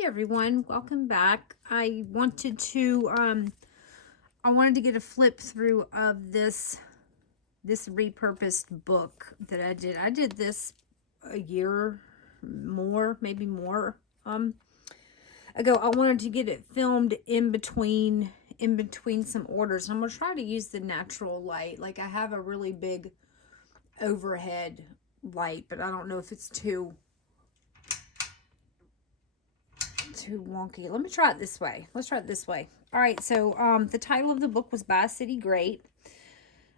Hey everyone, welcome back. I wanted to get a flip through of this repurposed book that I did. I did this a year more, maybe more ago. I wanted to get it filmed in between some orders. I'm going to try to use the natural light. Like I have a really big overhead light, but I don't know if it's too wonky. Let me try it this way. Let's try it this way. All right, so the title of the book was By City Great.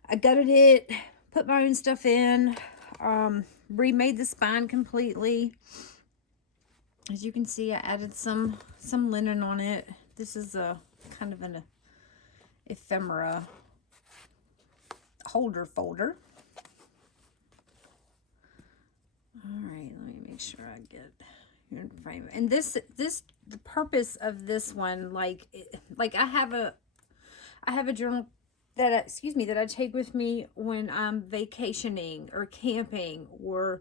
I gutted it, put my own stuff in, remade the spine completely. As you can see, I added some linen on it. This is a kind of an ephemera holder folder. All right, let me make sure I get in frame. And the purpose of this one, like I have a journal that I take with me when I'm vacationing or camping or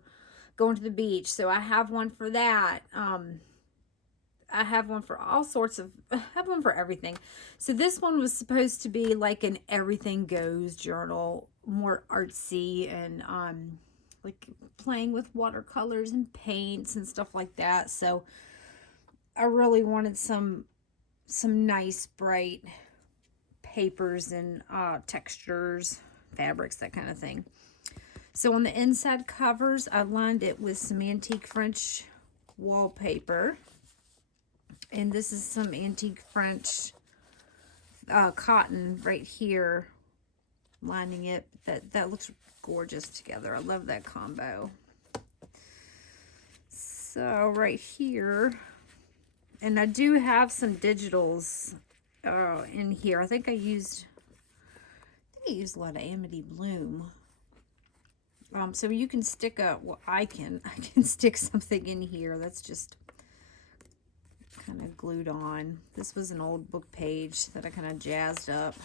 going to the beach. So I have one for that. I have one for all sorts of, I have one for everything. So this one was supposed to be like an everything goes journal, more artsy and like playing with watercolors and paints and stuff like that. So I really wanted some nice bright papers and textures, fabrics, that kind of thing. So on the inside covers, I lined it with some antique French wallpaper. And this is some antique French cotton right here, lining it. That looks gorgeous together. I love that combo. So right here, and I do have some digitals in here. I think I used a lot of Amity Bloom. So you can stick I can stick something in here that's just kind of glued on. This was an old book page that I kind of jazzed up.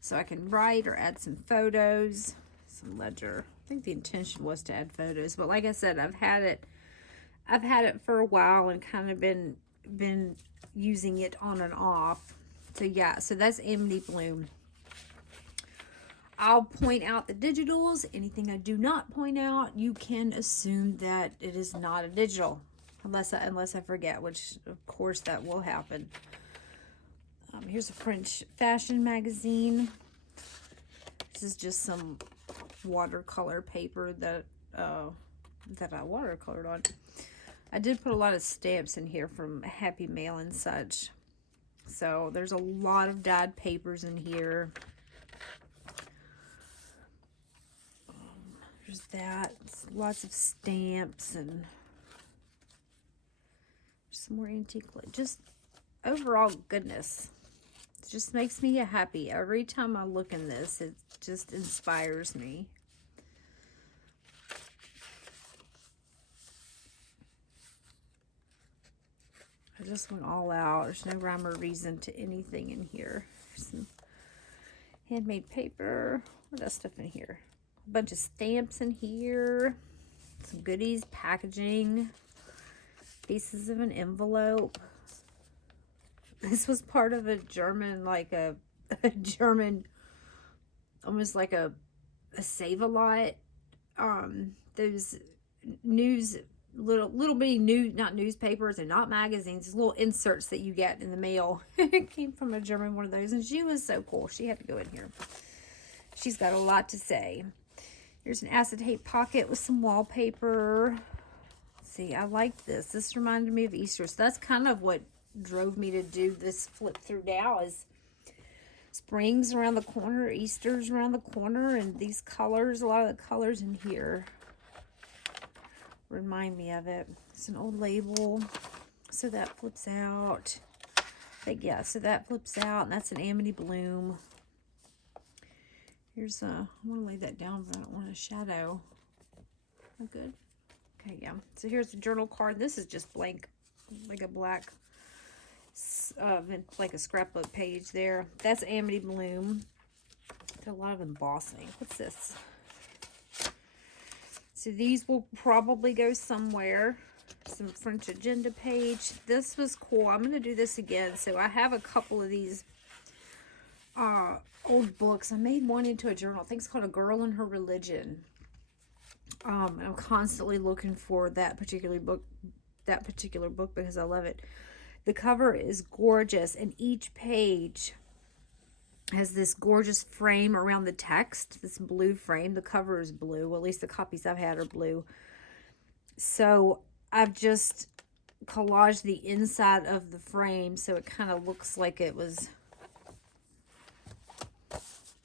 So I can write or add some photos, some ledger. I think the intention was to add photos, but like I said, I've had it for a while and kind of been using it on and off. So yeah, so that's Amity Bloom. I'll point out the digitals. Anything I do not point out, you can assume that it is not a digital, unless I forget, which of course that will happen. Here's a French fashion magazine. This is just some watercolor paper that I watercolored on. I did put a lot of stamps in here from Happy Mail and such. So there's a lot of dyed papers in here. There's that. Lots of stamps and some more antique. Just overall goodness. It just makes me happy. Every time I look in this, it just inspires me. I just went all out. There's no rhyme or reason to anything in here. There's some handmade paper. What else stuff in here? A bunch of stamps in here. Some goodies, packaging. Pieces of an envelope. This was part of a German, like a German, almost like a Save-A-Lot. Those little bitty not newspapers and not magazines, little inserts that you get in the mail. It came from a German one of those, and she was so cool. She had to go in here. She's got a lot to say. Here's an acetate pocket with some wallpaper. See, I like this. This reminded me of Easter. So that's kind of what drove me to do this flip through now, is spring's around the corner, Easter's around the corner, and these colors, a lot of the colors in here remind me of it. It's an old label, so that flips out. But yeah, so that flips out, and that's an Amity Bloom. Here's I want to lay that down, but I don't want a shadow. Oh, good. Okay, yeah. So here's the journal card. This is just blank, like a black, like a scrapbook page there. That's Amity Bloom. Got a lot of embossing. What's this? So these will probably go somewhere. some French agenda page. This was cool. I'm going to do this again. So I have a couple of these old books. I made one into a journal. I think it's called A Girl and Her Religion. I'm constantly looking for that particular book because I love it. The cover is gorgeous, and each page has this gorgeous frame around the text, this blue frame. The cover is blue. Well, at least the copies I've had are blue. So I've just collaged the inside of the frame so it kind of looks like it was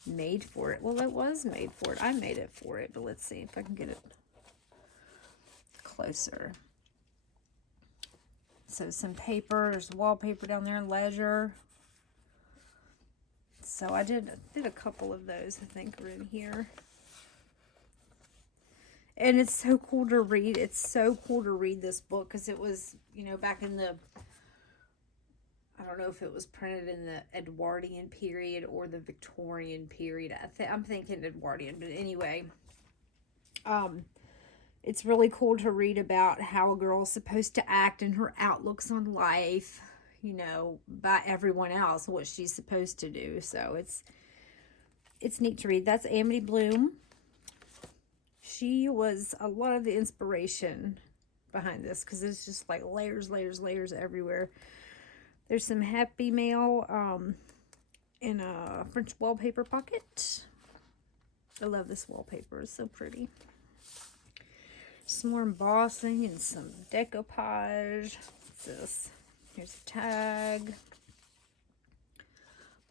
made for it. Well, it was made for it. I made it for it, but let's see if I can get it closer. So some paper. There's wallpaper down there, leisure. So I did a couple of those, I think, are in here. And it's so cool to read. It's so cool to read this book because it was, you know, back in the, I don't know if it was printed in the Edwardian period or the Victorian period. I'm thinking Edwardian, but anyway. It's really cool to read about how a girl's supposed to act and her outlooks on life, you know, by everyone else, what she's supposed to do. So it's neat to read. That's Amity Bloom. She was a lot of the inspiration behind this because it's just like layers, layers, layers everywhere. There's some Happy Mail in a French wallpaper pocket. I love this wallpaper. It's so pretty. Some more embossing and some decoupage. What's this? Here's a tag.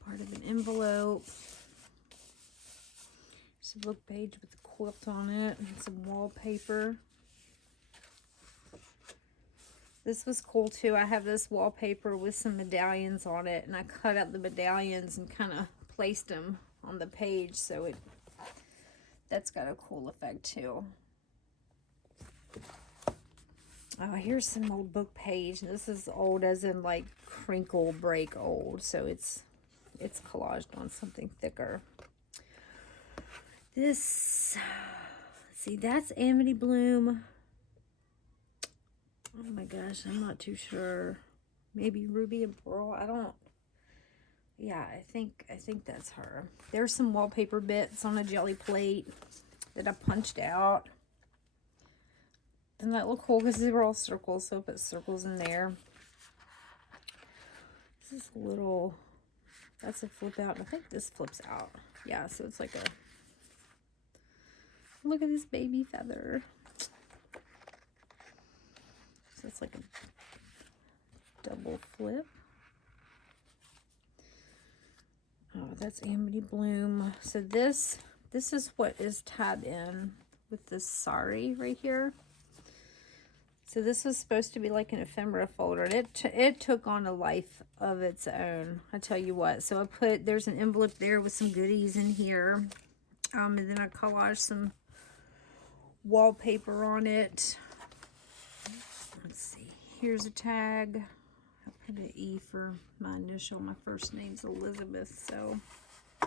Part of an envelope. There's a book page with a quilt on it and some wallpaper. This was cool too. I have this wallpaper with some medallions on it, and I cut out the medallions and kind of placed them on the page, so that's got a cool effect too. Oh, here's some old book page. This is old as in like crinkle break old, so it's collaged on something thicker. This, see, that's Amity Bloom. Oh my gosh, I'm not too sure. Maybe Ruby and Pearl. I don't. Yeah, I think that's her. There's some wallpaper bits on a jelly plate that I punched out. Doesn't that look cool? Because they were all circles, so I put circles in there. This is a little. That's a flip out. I think this flips out. Yeah, so it's like a. Look at this baby feather. So it's like a double flip. Oh, that's Amity Bloom. So this is what is tied in with this sari right here. So this was supposed to be like an ephemera folder, and it took on a life of its own. I tell you what. So there's an envelope there with some goodies in here, and then I collaged some wallpaper on it. Let's see. Here's a tag. I put an E for my initial. My first name's Elizabeth, so I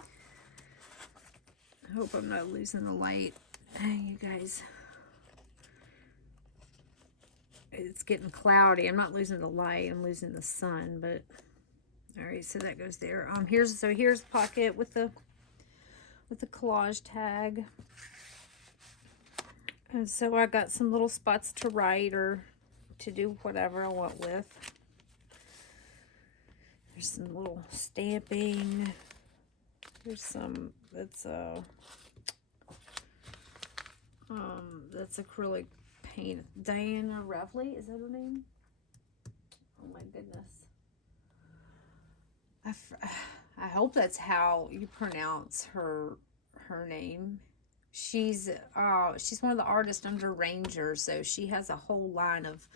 hope I'm not losing the light. Hey, you guys. It's getting cloudy. I'm not losing the light. I'm losing the sun, but all right, so that goes there. Here's the pocket with the collage tag. And so I got some little spots to write or to do whatever I want with. There's some little stamping. There's some that's acrylic paint. Diana Revley, is that her name? Oh my goodness. I hope that's how you pronounce her name. She's one of the artists under Ranger, so she has a whole line of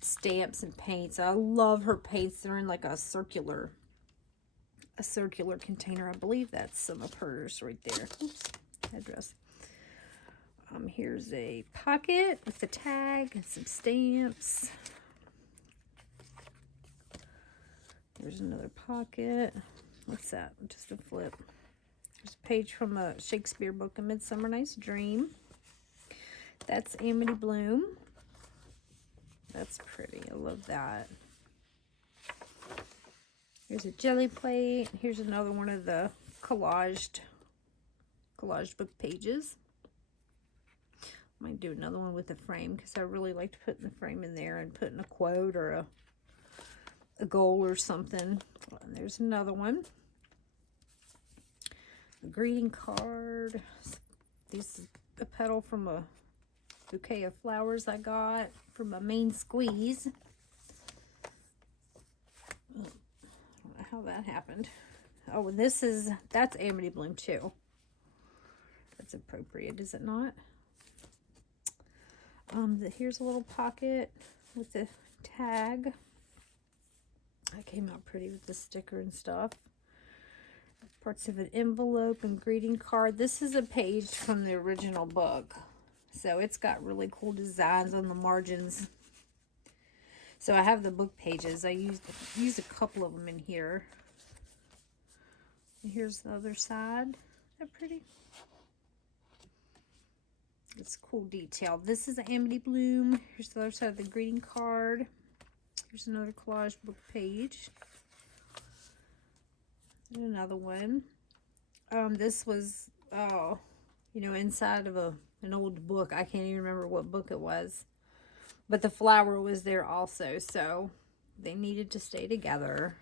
stamps and paints. I love her paints. They're in like a circular container. I believe that's some of hers right there. Oops, address. Here's a pocket with a tag and some stamps. There's another pocket. What's that? Just a flip. There's a page from a Shakespeare book, A Midsummer Night's Dream. That's Amity Bloom. That's pretty. I love that. Here's a jelly plate. Here's another one of the collaged book pages. I might do another one with a frame because I really like to put the frame in there and put in a quote or a goal or something. And there's another one. A greeting card. This is a petal from a bouquet of flowers I got from my main squeeze. I don't know how that happened. Oh, and that's Amity Bloom too. That's appropriate, is it not? Here's a little pocket with the tag. That came out pretty with the sticker and stuff. Parts of an envelope and greeting card. This is a page from the original book. So it's got really cool designs on the margins. So I have the book pages. I used a couple of them in here. And here's the other side. Isn't that pretty? It's cool detail. This is an Amity Bloom. Here's the other side of the greeting card. Here's another collage book page. And another one. This was, inside of an old book. I can't even remember what book it was. But the flower was there also, so they needed to stay together.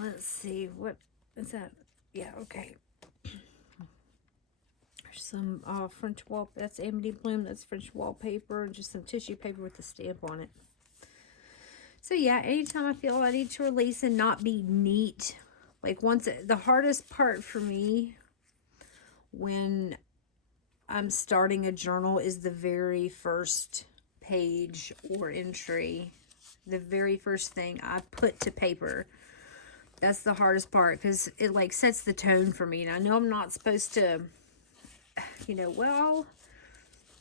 Let's see, what is that? Yeah, okay. There's some French wall, that's Amity Bloom, that's French wallpaper, and just some tissue paper with a stamp on it. So yeah, anytime I feel I need to release and not be neat, like the hardest part for me when I'm starting a journal is the very first page or entry. The very first thing I put to paper. That's the hardest part because it like sets the tone for me. And I know I'm not supposed to, well,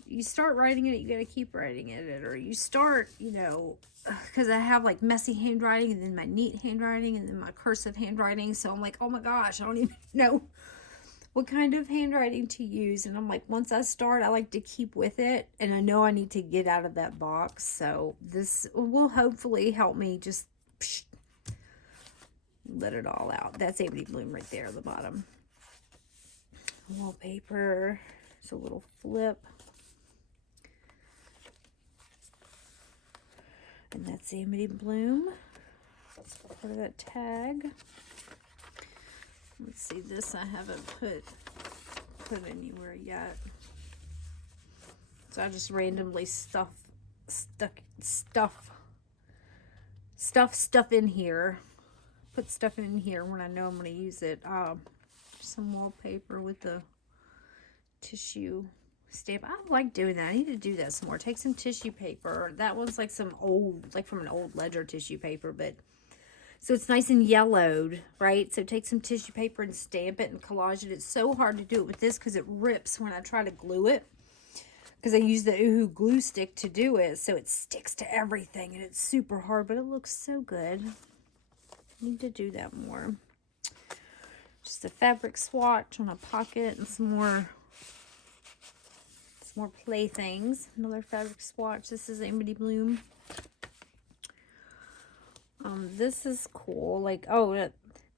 you start writing it, you got to keep writing it. Or you start, because I have like messy handwriting and then my neat handwriting and then my cursive handwriting. So I'm like, oh my gosh, I don't even know what kind of handwriting to use. And I'm like, once I start, I like to keep with it. And I know I need to get out of that box. So this will hopefully help me just let it all out. That's Amity Bloom right there at the bottom. Wallpaper. It's a little flip. And that's Amity Bloom. That's part of that tag. Let's see, this I haven't put anywhere yet. So I just randomly stuff in here. Put stuff in here when I know I'm going to use it. Some wallpaper with the tissue stamp. I like doing that. I need to do that some more. Take some tissue paper. That one's like some old, like from an old ledger tissue paper, but so it's nice and yellowed, right? So take some tissue paper and stamp it and collage it. It's so hard to do it with this because it rips when I try to glue it. Because I use the Oohoo glue stick to do it, so it sticks to everything and it's super hard, but it looks so good. I need to do that more. Just a fabric swatch on a pocket and some more playthings. Another fabric swatch. This is Amity Bloom. This is cool. Like,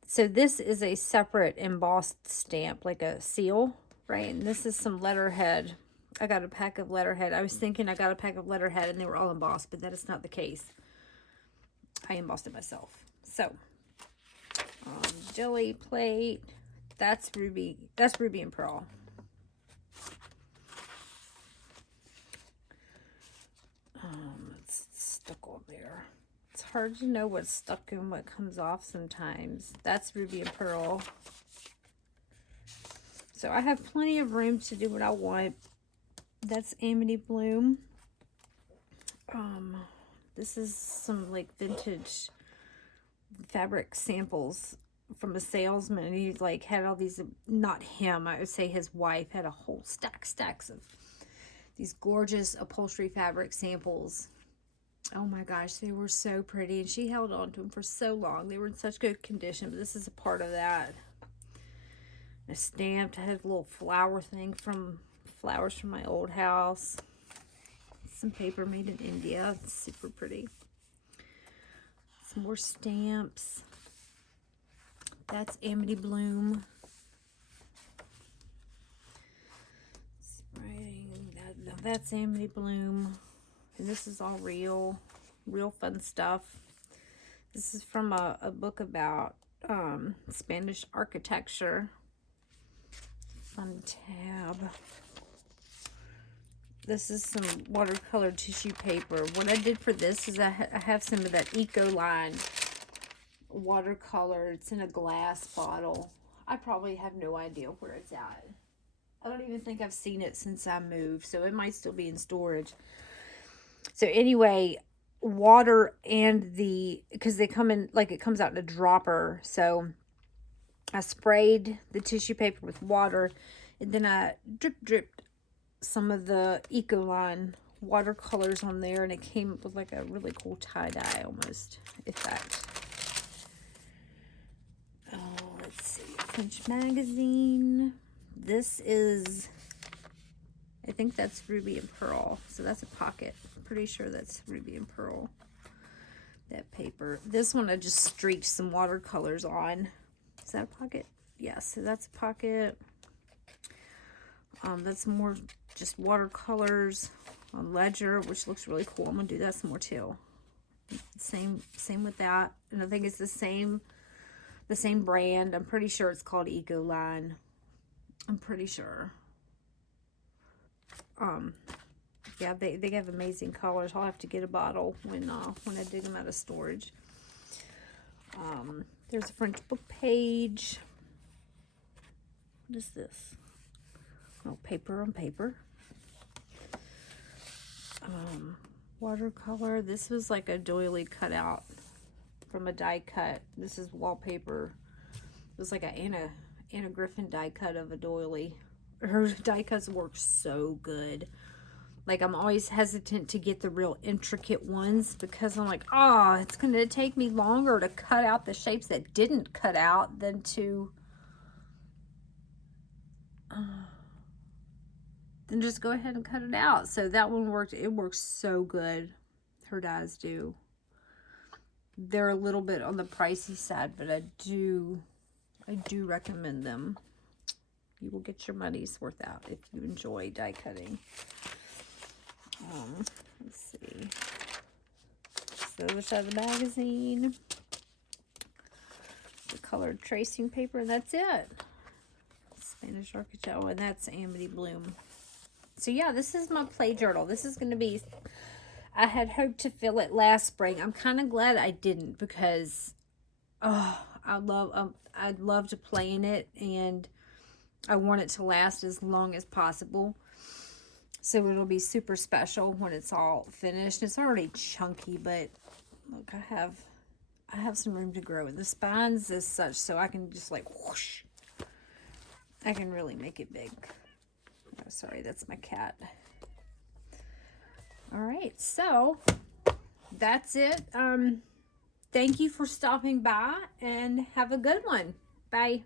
so this is a separate embossed stamp, like a seal, right? And this is some letterhead. I got a pack of letterhead. I was thinking I got a pack of letterhead and they were all embossed, but that is not the case. I embossed it myself. So, jelly plate. That's ruby. That's ruby and pearl. It's stuck on there. It's hard to know what's stuck and what comes off sometimes. That's ruby and pearl. So I have plenty of room to do what I want. That's Amity Bloom. This is some like vintage fabric samples from a salesman, and he like had all these, not him, I would say his wife had a whole stacks of these gorgeous upholstery fabric samples. Oh my gosh, they were so pretty, and she held on to them for so long. They were in such good condition, but this is a part of that. A stamped, I had a little flower thing from flowers from my old house. Some paper made in India. It's super pretty. Some more stamps. That's Amity Bloom. Now that's Amity Bloom. And this is all real fun stuff. This is from a book about Spanish architecture. Fun tab. This is some watercolor tissue paper. What I did for this is I have some of that Eco Line watercolor. It's in a glass bottle. I probably have no idea where it's at. I don't even think I've seen it since I moved, so it might still be in storage. So anyway, water and because they come in, like, it comes out in a dropper. So I sprayed the tissue paper with water, and then I dripped some of the Eco Line watercolors on there, and it came up with like a really cool tie-dye almost effect. Oh, let's see. French magazine. This is, I think that's Ruby and Pearl. So that's a pocket. I'm pretty sure that's Ruby and Pearl. That paper. This one I just streaked some watercolors on. Is that a pocket? Yes, so that's a pocket. That's more just watercolors on Ledger, which looks really cool. I'm gonna do that some more too. Same with that, and I think it's the same brand. I'm pretty sure it's called Eco Line. I'm pretty sure. Yeah, they have amazing colors. I'll have to get a bottle when I dig them out of storage. There's a French book page. What is this? Oh, paper on paper. Watercolor. This was like a doily cutout from a die cut. This is wallpaper. It was like a Anna Griffin die cut of a doily. Her die cuts work so good. Like, I'm always hesitant to get the real intricate ones because I'm like, oh, it's going to take me longer to cut out the shapes that didn't cut out than to then just go ahead and cut it out. So that one worked. It works so good. Her dies do. They're a little bit on the pricey side, but I do recommend them. You will get your money's worth out if you enjoy die cutting. Let's see. So the other side of the magazine. The colored tracing paper, and that's it. Spanish architecture. Oh, and that's Amity Bloom. So yeah, this is my play journal. This is going to be, I had hoped to fill it last spring. I'm kind of glad I didn't because, oh, I'd love to play in it, and I want it to last as long as possible. So it'll be super special when it's all finished. It's already chunky, but look, I have some room to grow. And the spines is such so I can just like whoosh. I can really make it big. Oh, sorry, that's my cat. All right, so that's it. Thank you for stopping by, and have a good one. Bye.